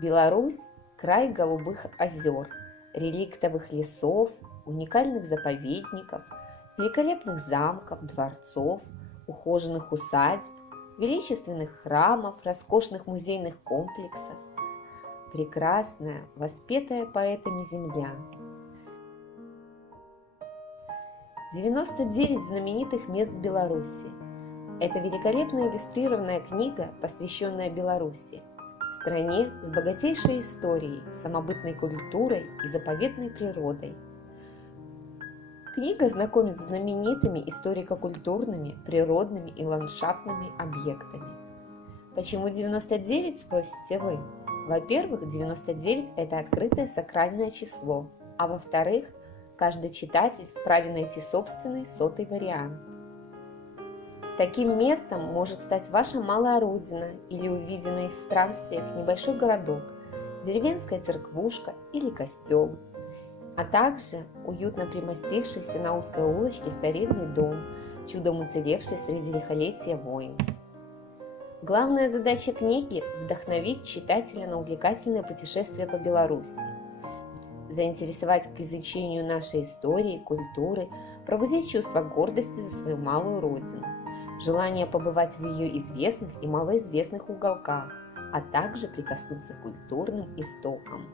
Беларусь – край голубых озер, реликтовых лесов, уникальных заповедников, великолепных замков, дворцов, ухоженных усадьб, величественных храмов, роскошных музейных комплексов. Прекрасная, воспетая поэтами земля. 99 знаменитых мест Беларуси. Это великолепно иллюстрированная книга, посвященная Беларуси, стране с богатейшей историей, самобытной культурой и заповедной природой. Книга знакомит с знаменитыми историко-культурными, природными и ландшафтными объектами. Почему 99, спросите вы? Во-первых, 99 – это открытое сакральное число, а во-вторых, каждый читатель вправе найти собственный сотый вариант. Таким местом может стать ваша малая родина или увиденный в странствиях небольшой городок, деревенская церквушка или костел, а также уютно примостившийся на узкой улочке старинный дом, чудом уцелевший среди лихолетия войн. Главная задача книги – вдохновить читателя на увлекательное путешествие по Беларуси, заинтересовать к изучению нашей истории, культуры, пробудить чувство гордости за свою малую родину, желание побывать в ее известных и малоизвестных уголках, а также прикоснуться к культурным истокам.